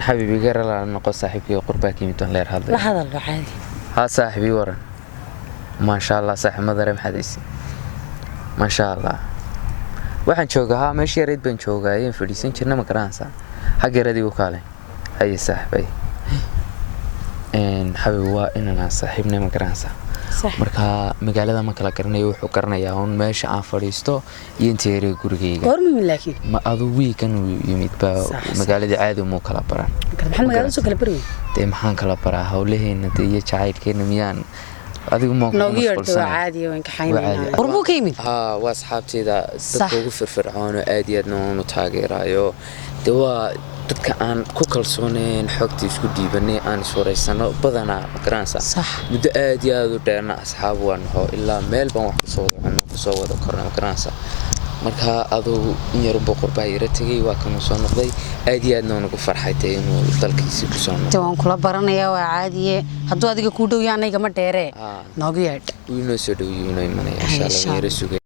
حبيبي قرر على نقص صاحبي قرباكي متون لير هذا لا هذا الوحيد ها صاحبي ورا ما شاء الله صاحب مدري محدث ما شاء الله waxaan joogaa meeshii reed baan joogaa in fadhiisan jirna ma garanaysa xagga radio kale hay saaxibay xabiib waa inaan saaxiibnimo ma garanaysa marka magaalada ma kala garanayo wuxuu garanayaa on meesha aan fadhiisto iyo inteere gurigeyga qormi laakiin ma adu weekan yimid ba magaalada caadi mu kala baran maxaa magaalada soo kala baray maxaan kala baraa hawlaheena iyo jacaylkeena miyaan adigu ma noogiirto caadi oo inka xaynaa qorbu ka yimid waa asxaabteeda dadka ugu firfircoon oo aad iyo aad u taageerayo waa dadka aan ku kalsooneen xogta isku dhiibanay aan iswareysano badana garanaysa muddo aad iyo aad u dheerna asxaab waan hoo ilaa meel baan wax ku soo wada kornaa garanaysa marka adoo in yar boqorbaa yara tagay waa kan soo noqday aad iyo aad noogu farxaytay inuu dalkiisa ku soo noqdo waan kula baranayaa waa caadiye hadduu adiga ku dhow yahay aniga ma dheere noogu yeedh inuu soo dhow yahay inuu imanay insha Allah yara sugay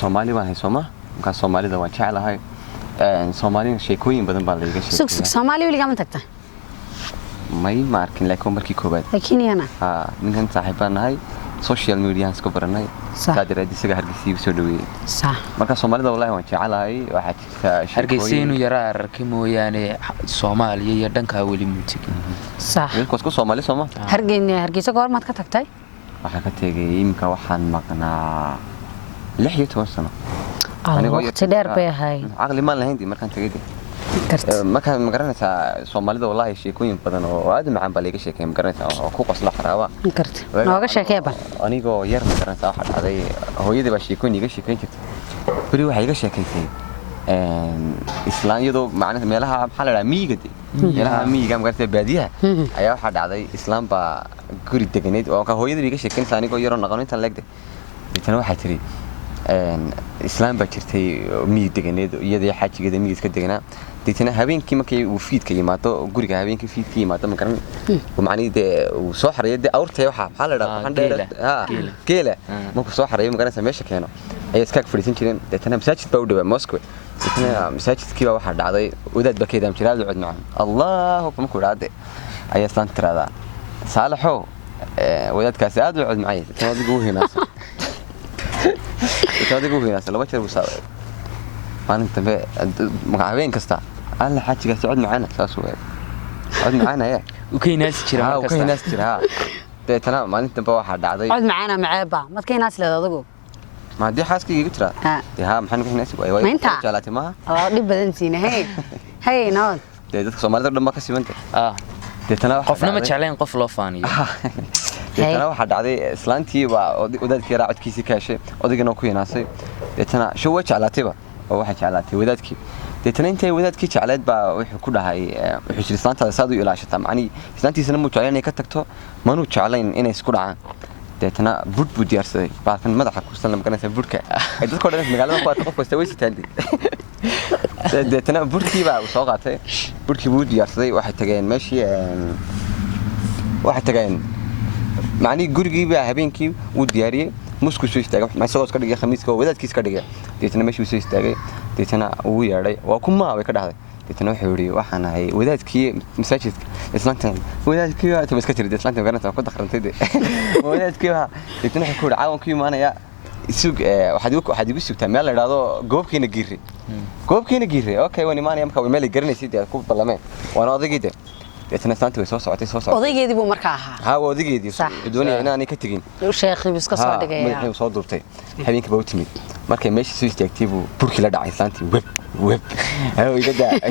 Somali waan haysooma marka Soomaalida waan jecelahay Soomaaliga sheekooyin badan baa la iga sheegay Soomaali waliga ma tagtay may markin laakiin markii koobaad laakiin yana ninkan saaxiibanahay social media isku baranay saadiraad isaga hargeysa soo dhaweeyay marka Soomaalida wallahi waan jecelahay waxa jirta hargeysa inuu yara arki mooyaane Soomaaliya iyo dhanka wali muujin wiilku Soomaali Sooma hargeysa goor maad ka tagtay waxa ka tagay imka waxaan maqnaa 16 sano anigu waqti dheer bay ahay aqli ma lahayn markaan tagay markaan ma garanaysaa Soomaalida wallahi sheekooyin badan oo aad macaan baa laga sheekay ma garanaysaa oo ku qosla xaraaba nooga sheekay baa anigu yar ma garanaysaa waxa dhacday hooyadii baa sheekooyin iga sheekayn jirtay bari waxa iga sheekaysay islaamiyadu macnaheedu meelaha maxaa la dhahaa miyiga meelaha miyiga ma garanaysaa baadiyaha ayaa waxa dhacday islaam baa guri deganeed oo ka hooyadii iga sheekaynaysaa anigu yar oo naqon inta leegday inta waxa tiri islaam baa jirtay miyid deganeed iyadoo xaajigeeda miyid ka deganaa deetana habeenkii markay uu fiidka yimaado guriga habeenkii fiidka yimaado ma garan oo macnaheedu uu soo xareeyay awrtay waxa la dhahaa geela markuu soo xareeyay ma garanaysaa meesha keeno ay iska fadhiisan jireen deetana masaajid baa u dhawaa Moscow deetana masaajidkii baa waxa dhacday wadaad bakeedam jiraad cud macaan Allahu akbar ku dhaade ay islaan tirada saalaxo wadaadkaas aad u cud macay deetana adigu hinaas adigu hinaas laba jeer u saabay maalinta magacabeen kasta alla xajiga socod macana saas weey cod macana ya u keenaas jira markaa u keenaas jira deetana maalinta waxa dhacday cod macana maceeba mad keenaas leedahay adigu ما دي حاسك يجي ترى ها محن كنا نسيب أيوة جالاتي ما دي بدنسينا هي نود ده سومالي ده ما كسي بنت deetana qofna ma jecleen qof loo faaniyo deetana waxa dhacday islaantii waa wadaadkii raacadkiisii ka heshay odaygana ku yinaasay deetana shoo waa jeclaatayba oo waxa jeclaatay wadaadkii deetana intay wadaadkii jecleed baa wuxuu ku dhahay wuxuu jiri islaantada saad u ilaashata macni islaantiisana muu jecleen inay ka tagto manuu jeclayn inay isku dhacaan deetana bud buu diyaarsaday baakan madaxa ku san magaranaysa budka ay dadka dhan magaalada ku arko qof kasta way sitaanday deetana budkii baa soo qaatay budkii buu diyaarsaday waxay tageen meeshii waxay tageen macni gurigii baa habeenkii uu diyaariyay musku soo istaagay ma soo iska dhigay khamiiska wadaadkiis ka dhigay deetana meeshii soo istaagay deetana uu yeedhay waa kuma way ka dhaxday deetana wuxuu yiri waxaan ahay wadaadkii masaajidka islaantan wadaadkii waa iska jiray islaantan garanaysa ku dakrantay wadaadkii waa deetana wuxuu ku caawan ku imaanaya isug waxaad igu sugtaa meel la yiraahdo goobkeena giire okay waan imaanaya marka meel garanaysid ku ballameen waan odaygii deetana islaantii way soo socotay odaygeedii buu markaa ahaa odaygeedii doonaya inaanay ka tagin sheekhi iska soo dhigay madaxii soo duubtay habeenkii baa u timid markay meeshii soo istaagtay buu burkii la dhacay islaantii web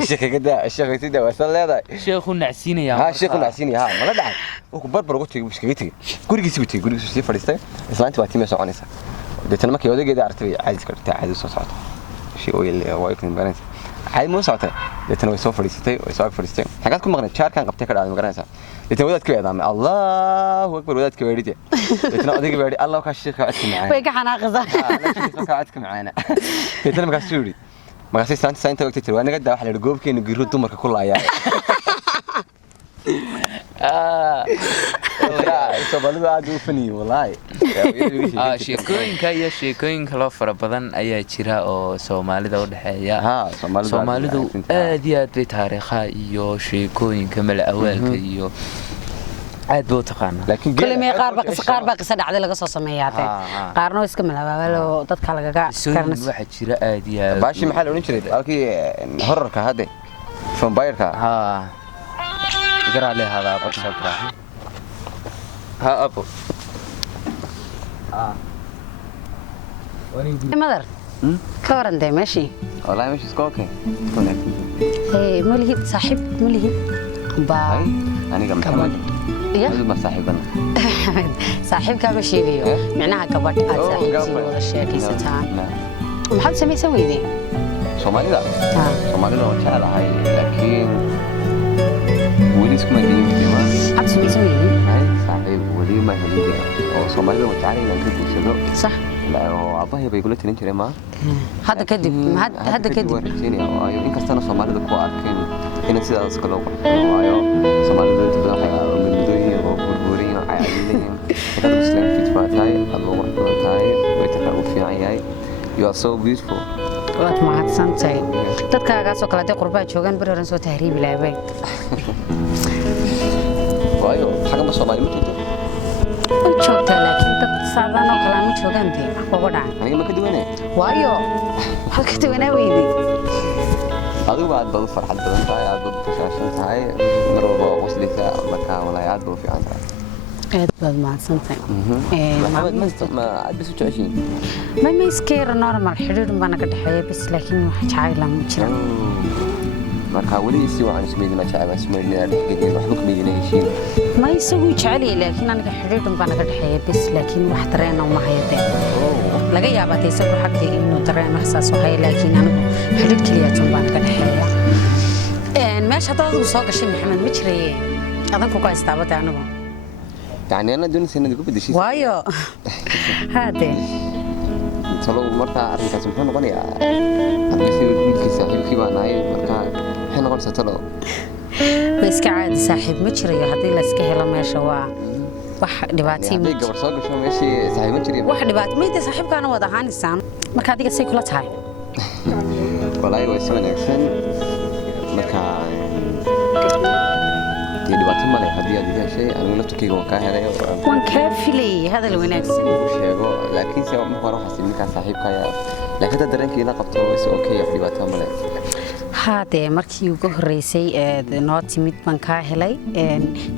sheekh sida wasal leedahay sheekhu nacsiinaya mala dhacay uu ku barbar ugu tagay iskaga tagay gurigiisa sii fadhiistay islaantii waa timay soconaysa deetana markay odaygeeda artay caadi ka dhigtay caadi soo socota shii oo yeel waa ikun baranaysa caadi ma socotay deetana way soo fadhiistay xagaad ku maqnay jaarkan qabtay ka dhacday magaranaysa deetana wadaadkii eedaamay Allahu akbar wadaadkii weeride deetana odayga weeride Allah ka sheekha codka macaan way ka xanaaqaysaa codka macaan deetana markaas yiri markaas saanta waqti waa naga daa wax la goobkeena giro dumarka ku laayaa Soomaalida aad u faniyo wallahi sheekooyinka loo fara badan ayaa jira oo Soomaalida u dhaxeeya Soomaalidu aad iyo aad bay taariikhaha iyo sheekooyinka malawaalka iyo aad buu taqaana laakiin kulmay qaar baa qisa dhacday laga soo sameeyay qaarna iska malawaalo dadka laga karnas waxa jira aad iyo aad baashi maxaa la oran jiray halkii horarka hadde vampire-ka قرأ لي هذا أبو شكرا ها أبو مدر كورن ده ماشي والله ماشي سكوكي إيه ملهي صاحب ملهي باي أنا كمان يا ما صاحبنا صاحب كم شيء فيه معناها كبرت صاحب ولا الشيء كيستان ما حد سمي سوي ذي سومالي لا وش على هاي لكن وليس كمان دي ما حد سمي سوي هاي صاحب ولي ما هنيجي أو سومالي لو تعالي لكن بيسلو صح لا وأبوه بيقول لك تنتظر ما هذا كذب هذا كذب ورجيني أيوة إنك استنى سومالي ده كوار كين هنا سيدا أسكالو أيوة سومالي ده تبغى حاجة من دوي وبوربورين عائلين كذا مسلم في تفاتاي أبو تفاتاي ويتكلم في عياي you are so beautiful waad mahadsantahay dadkaagaas oo kale ay qurbaa joogan bararan soo tahriibi laabay waayo xaga ma Soomaali ma jirto joogta laakiin dad saadaan oo kale ma joogan dee waxba dhacan aniga ma ka duwanay waayo halka duwanaa weeydi adigu aad bad farxad badan tahay aad bad fashaashan tahay marwaba qosleysa marka walaa aad bad fiican tahay aad bad mahadsantahay ما بس وجهين ما يسكر نورمال حدود ما نقدحيه بس لكن واحد عايله ما جرى marka wali si waxaan ismeedina jacayl ismeedina dhigay waxba kuma yeelanaysiin ما يسوي جعلي لكن انا حدود ما نقدحيه بس لكن واحد ترينا وما هيده laga yaabaa taysan xaqtii inuu dareen xasaas oo hay laakiin anigu xidid kaliya jumban ka dhaxeeya meesha dad uu soo gashay maxamed ma jiray adan ku qaystaba anigu يعني أنا دون سنة دقيقة بدي شيء وايو هذا صلوا مرتا أرني كاسم حنا قني أرني في ساحل في بناي مرتا حنا قن ستلو بس كعاد ساحب مشري هذي لسكه لا ماشى واحد دباتي هذي قبل صاق شو ماشي ساحب مشري واحد دبات ما يدي ساحب كانوا وضعان السام مركا هذيك السي كلها تاي والله يوسف نكسن مركا دباتي ما له هذي هذي شيء أنا ولا تكيد وكان هذا وان كافلي هذا اللي وناكس لكن سواء ما هو راح يصير مكان صاحب كيا لكن تدرين كي لا قبته بس أوكي في دباتي ما له haade markii ugu horeysay noo timid baan kaa helay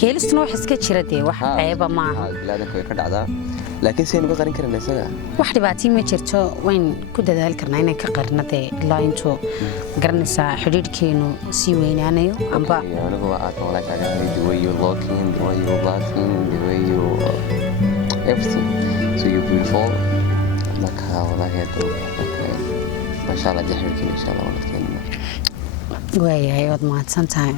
geelistuna wax iska jira dee wax ceeba maaha bilaadanka way ka dhacdaa laakiin si aynu ka qarin karnaa isaga wax dhibaatii ma jirto wayn ku dadaali karnaa inaan ka qarino dee ilaa intuu garanaysaa xidhiidhkeenu sii weynaanayo amba anigu waa aad walaa taaganahay the way you looking the way you laughing the way you everything so you beautiful marka walaahi hadda masha Allah jaxirkiina insha Allah wanaagsan waayahay waad mahadsan tahay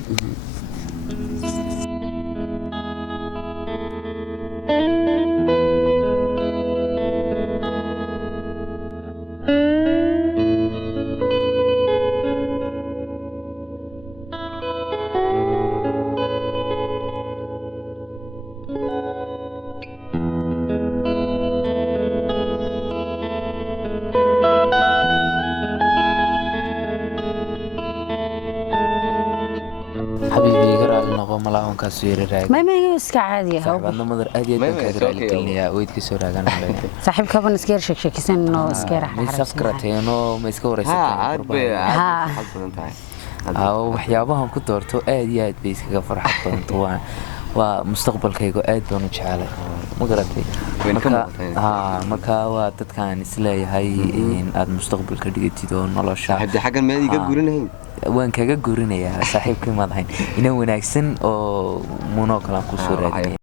حبيبي يقرأ لنا ملاهم كاسير راجع ما هي اسك عادي صاحب عندنا مدر أدي كادر الكلية ويد كسر راجع صاحب كابن سكير شك إنه سكير ما سكرتينه ما يسكور ها وحيابهم كدورتو أدي أد بيس كفرح طبعا ومستقبل كيجو أد ونجعله ما قرأتي مركا وتتكان إسلاي هاي إن أد مستقبل كديتي دون الله شاء حد حاجة ما يجي يقولون وين كجا جورينيا صاحب كم هذا هين إنه وناكسن أو مونوكلام كسورة